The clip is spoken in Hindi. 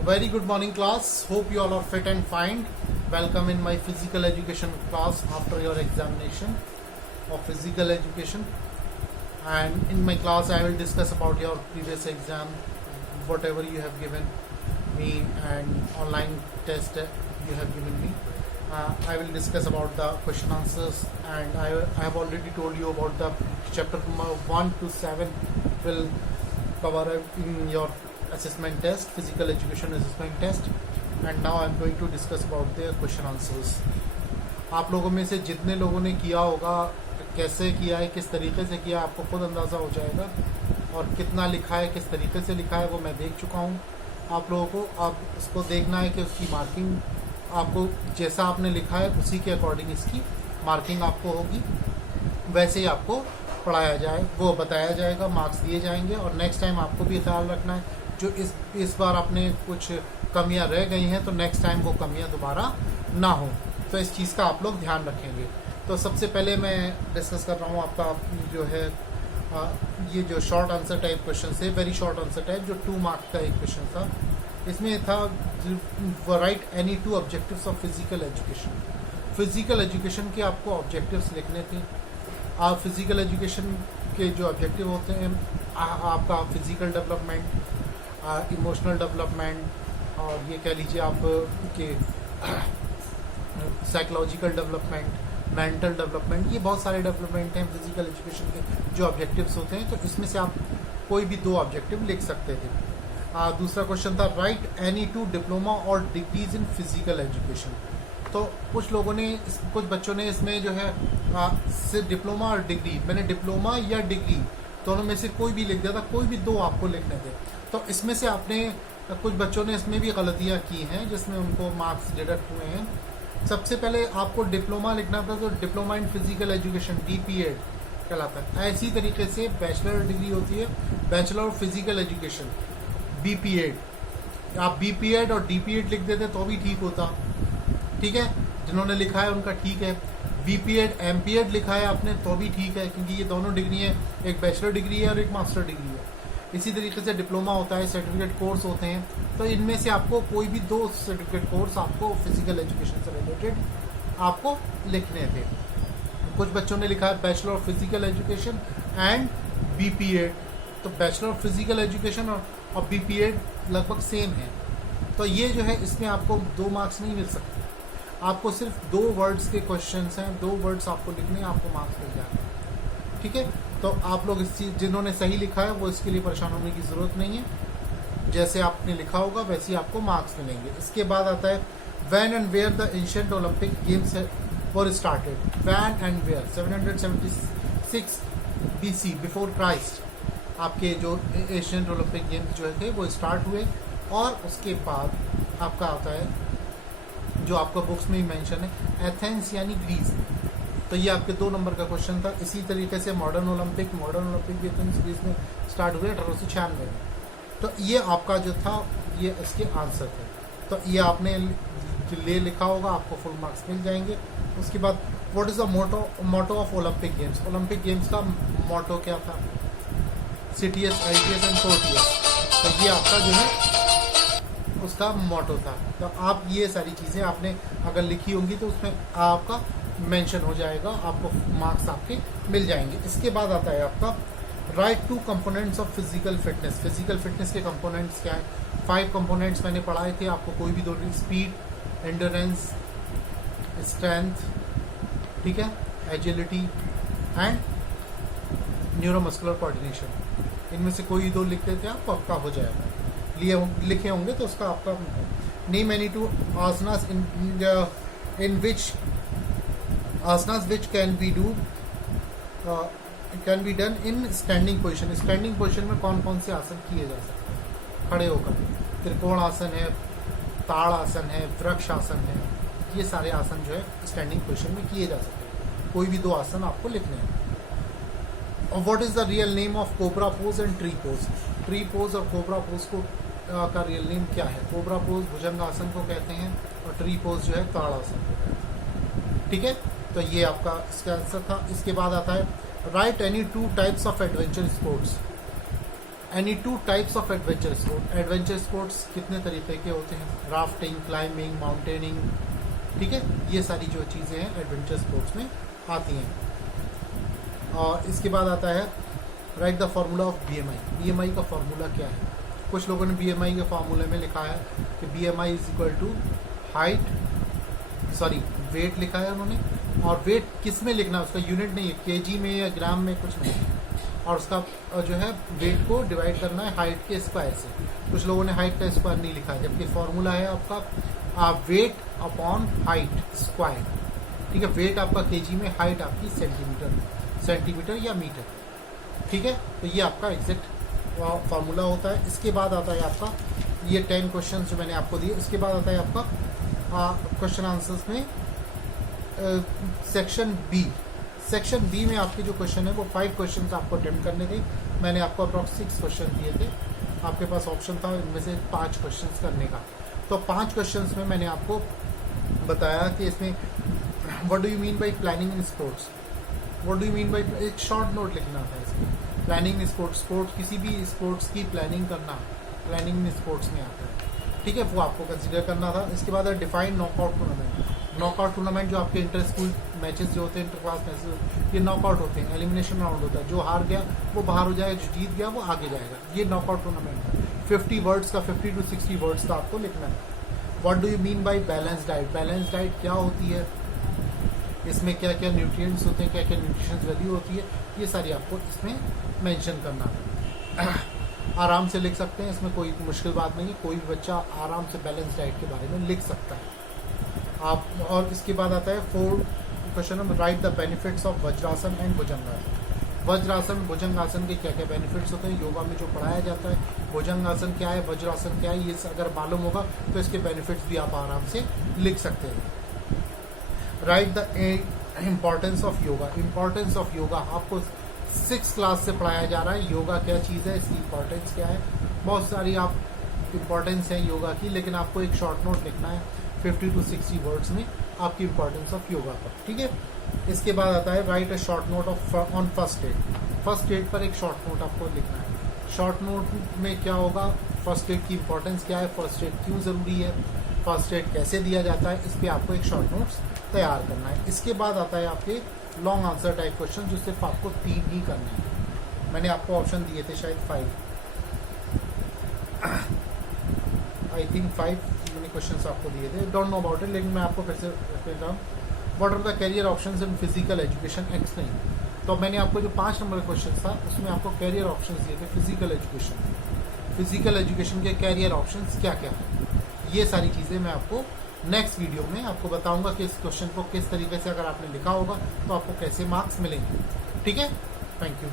Very good morning class. Hope you all are fit and fine. Welcome in my physical education class after your examination of physical education. And in my class I will discuss about your previous exam, whatever you have given me and online test you have given me. I will discuss about the question answers, and I have already told you about the chapter 1 to 7 will cover in your assessment test, physical education assessment test. And now I am going to discuss about the question answers. आप लोगों में से जितने लोगों ने किया होगा, कैसे किया है, किस तरीके से किया, आपको खुद अंदाज़ा हो जाएगा। और कितना लिखा है, किस तरीके से लिखा है, वो मैं देख चुका हूँ। आप लोगों को अब इसको देखना है कि उसकी मार्किंग आपको जैसा आपने लिखा है उसी के अकॉर्डिंग इसकी मार्किंग आपको होगी, वैसे ही आपको पढ़ाया जाए, वो बताया जाएगा, मार्क्स दिए जाएंगे। और नेक्स्ट टाइम आपको भी ख्याल रखना है, जो इस बार आपने कुछ कमियां रह गई हैं तो नेक्स्ट टाइम वो कमियां दोबारा ना हो, तो इस चीज़ का आप लोग ध्यान रखेंगे। तो सबसे पहले मैं डिस्कस कर रहा हूँ आपका जो है ये जो शॉर्ट आंसर टाइप क्वेश्चन है, वेरी शॉर्ट आंसर टाइप, जो 2 मार्क्स का एक क्वेश्चन था। इसमें था right any 2 objectives of physical education. Physical education के आपको ऑब्जेक्टिव्स लिखने थे। आप फिजिकल एजुकेशन के जो ऑब्जेक्टिव होते हैं, आपका फिजिकल डेवलपमेंट, इमोशनल डेवलपमेंट, और ये कह लीजिए आप के साइकोलॉजिकल डेवलपमेंट, मेंटल डेवलपमेंट, ये बहुत सारे डेवलपमेंट हैं फिजिकल एजुकेशन के जो ऑब्जेक्टिव्स होते हैं। तो इसमें से आप कोई भी 2 ऑब्जेक्टिव लिख सकते थे। दूसरा क्वेश्चन था राइट एनी 2 डिप्लोमा और डिग्रीज इन फिजिकल एजुकेशन। तो कुछ लोगों ने कुछ बच्चों ने इसमें जो है सिर्फ डिप्लोमा और डिग्री, मैंने डिप्लोमा या डिग्री दोनों में से कोई भी लिख दिया था, कोई भी 2 आपको लिखने थे। तो इसमें से आपने कुछ बच्चों ने इसमें भी गलतियां की हैं जिसमें उनको मार्क्स डिडक्ट हुए हैं। सबसे पहले आपको डिप्लोमा लिखना था, तो diploma in physical education DPED कहलाता है। ऐसी तरीके से बैचलर डिग्री होती है, bachelor of physical education BPED। आप BPED और DPED लिख देते तो भी ठीक होता, ठीक है, जिन्होंने लिखा है उनका ठीक है। BPED MPED लिखा है आपने तो भी ठीक है, क्योंकि ये दोनों डिग्री है, एक बैचलर डिग्री है और एक मास्टर डिग्री है। इसी तरीके से डिप्लोमा होता है, सर्टिफिकेट कोर्स होते हैं। तो इनमें से आपको कोई भी 2 सर्टिफिकेट कोर्स आपको फिजिकल एजुकेशन से रिलेटेड आपको लिखने थे। कुछ बच्चों ने लिखा है bachelor of physical education and BPED। तो बैचलर ऑफ फिजिकल एजुकेशन और BPED लगभग सेम है। तो ये जो है इसमें आपको 2 मार्क्स नहीं मिल सकते। आपको सिर्फ 2 वर्ड्स के क्वेश्चंस हैं, 2 वर्ड्स आपको लिखने, आपको मार्क्स मिल जाएंगे, ठीक है। तो आप लोग इस चीज़ जिन्होंने सही लिखा है वो इसके लिए परेशान होने की ज़रूरत नहीं है। जैसे आपने लिखा होगा वैसे ही आपको मार्क्स मिलेंगे। इसके बाद आता है when and where the ancient Olympic games were started. When and where 776 BC before Christ आपके जो एशियन ओलंपिक गेम्स जो थे वो स्टार्ट हुए। और उसके बाद आपका आता है जो आपका बुक्स में ही मेंशन है एथेंस यानी ग्रीस। तो ये आपके 2 नंबर का क्वेश्चन था। इसी तरीके से मॉडर्न ओलंपिक भी एथेंस ग्रीस में स्टार्ट हुए 1896 में। तो ये आपका जो था ये इसके आंसर थे। तो ये आपने ले लिखा होगा, आपको फुल मार्क्स मिल जाएंगे। उसके बाद what is the motto of Olympic games. Olympic games का मोटो क्या था? CTS, ITS and SOTS। तो ये आपका जो है उसका मोटो था। तो आप ये सारी चीज़ें आपने अगर लिखी होंगी तो उसमें आपका मेंशन हो जाएगा, आपको मार्क्स आपके मिल जाएंगे। इसके बाद आता है आपका right 2 components of physical fitness. Physical fitness के कंपोनेंट्स क्या है? 5 कंपोनेंट्स मैंने पढ़ाए थे, आपको कोई भी 2, स्पीड, एंड्योरेंस, स्ट्रेंथ, ठीक है, एजिलिटी एंड न्यूरोमस्कुलर कोऑर्डिनेशन। इनमें से कोई 2 लिख देते हैं आपको पक्का हो जाएगा। लिखे होंगे तो उसका आपका name any 2 asanas in which asanas which can be done in standing position। Standing position में कौन कौन से आसन किए जा सकते हैं? खड़े होकर त्रिकोण आसन है, ताड़ आसन है, वृक्ष आसन है, ये सारे आसन जो है स्टैंडिंग पोजिशन में किए जा सकते हैं। कोई भी 2 आसन आपको लिखने हैं। और what is the real name of cobra pose and tree pose. Tree pose और कोबरा पोज को का रियल नेम क्या है? कोबरा पोज भुजंग आसन को कहते हैं और ट्री पोज जो है ताड़ आसन को कहते हैं, ठीक है। तो ये आपका इसका आंसर था। इसके बाद आता है right any 2 types of adventure sports. Any two types of adventure sport. Adventure sports कितने तरीके के होते हैं, राफ्टिंग, क्लाइंबिंग, माउंटेनिंग, ठीक है, ये सारी जो चीज़ें हैं एडवेंचर स्पोर्ट्स में आती हैं। और इसके बाद आता है right the formula of BMI। BMI का फार्मूला क्या है? कुछ लोगों ने BMI के फार्मूले में लिखा है कि BMI is equal to height, sorry weight लिखा है उन्होंने, और वेट किस में लिखना है, उसका यूनिट नहीं है, केजी में या ग्राम में, कुछ नहीं, और उसका जो है वेट को डिवाइड करना है हाइट के स्क्वायर से। कुछ लोगों ने हाइट का स्क्वायर नहीं लिखा है, जबकि फॉर्मूला है आपका वेट अपॉन हाइट स्क्वायर, ठीक है। वेट आपका केजी में, हाइट आपकी सेंटीमीटर या मीटर, ठीक है। तो ये आपका एग्जैक्ट फार्मूला होता है। इसके बाद आता है आपका ये 10 क्वेश्चन जो मैंने आपको दिए। इसके बाद आता है आपका क्वेश्चन आंसर्स में सेक्शन बी। सेक्शन बी में आपके जो क्वेश्चन है वो 5 क्वेश्चन आपको अटेम्प्ट करने थे। मैंने आपको अप्रॉक्स 6 क्वेश्चन दिए थे, आपके पास ऑप्शन था इनमें से 5 क्वेश्चन करने का। तो 5 क्वेश्चन में मैंने आपको बताया कि इसमें what do you mean by planning in sports, what do you mean by, एक शॉर्ट नोट लिखना था इसमें। प्लानिंग इन स्पोर्ट्स, किसी भी स्पोर्ट्स की प्लानिंग करना, प्लानिंग इन स्पोर्ट्स में आता है, ठीक है, वो आपको कंसिडर करना था। इसके बाद define knockout tournament. Knockout tournament जो आपके इंटर स्कूल मैचेस जो होते हैं, इंटर क्लास मैचेस, ये नॉकआउट होते हैं, एलिमिनेशन राउंड होता है। जो हार गया वो बाहर हो जाएगा, जो जीत गया वो आगे जाएगा। ये नॉकआउट टूर्नामेंट है। 50 वर्ड्स का, 50 to 60 वर्ड्स का आपको लिखना है। What do you mean by balance diet. Balance diet क्या होती है, इसमें क्या क्या न्यूट्रिएंट्स होते हैं, क्या क्या न्यूट्रिशन वैल्यू होती है, ये सारी आपको इसमें मेंशन करना है। आराम से लिख सकते हैं, इसमें कोई मुश्किल बात नहीं है, कोई भी बच्चा आराम से बैलेंस डाइट के बारे में लिख सकता है आप। और इसके बाद आता है 4 क्वेश्चन में write the benefits of Vajrasana and Bhujangasana. Vajrasana Bhujangasana के क्या क्या बेनिफिट्स होते हैं, योगा में जो पढ़ाया जाता है। भुजंगासन क्या है, वज्रासन क्या है, ये अगर मालूम होगा तो इसके बेनिफिट्स भी आप आराम से लिख सकते हैं। Right the importance of yoga. Importance of yoga आपको 6th क्लास से पढ़ाया जा रहा है। योगा क्या चीज़ है, इसकी इम्पोर्टेंस क्या है, बहुत सारी आप इम्पोर्टेंस है योगा की, लेकिन आपको एक शॉर्ट नोट लिखना है 50 to 60 वर्ड्स में आपकी इम्पोर्टेंस ऑफ योगा पर, ठीक है। इसके बाद आता है right a short note on first aid. First aid पर एक शॉर्ट नोट आपको लिखना है। शॉर्ट नोट में क्या होगा, फर्स्ट एड की इम्पोर्टेंस क्या है, फर्स्ट एड क्यों ज़रूरी है, फर्स्ट एड कैसे दिया जाता है, इस पर आपको एक शॉर्ट नोट्स तैयार करना है। इसके बाद आता है आपके लॉन्ग आंसर टाइप क्वेश्चन, जो सिर्फ आपको 3 ही करना है। मैंने आपको ऑप्शन दिए थे शायद 5, आई थिंक 5 मैंने क्वेश्चन आपको दिए थे, डोंट नो अबाउट इट, लेकिन मैं आपको फिर से कहता हूँ। What are the career options in physical education, explain. तो मैंने आपको जो 5 नंबर क्वेश्चन था उसमें आपको कैरियर ऑप्शन दिए थे फिजिकल एजुकेशन। फिजिकल एजुकेशन के कैरियर ऑप्शन क्या क्या है, ये सारी चीज़ें मैं आपको नेक्स्ट वीडियो में आपको बताऊंगा कि इस क्वेश्चन को किस तरीके से अगर आपने लिखा होगा तो आपको कैसे मार्क्स मिलेंगे, ठीक है। Thank you.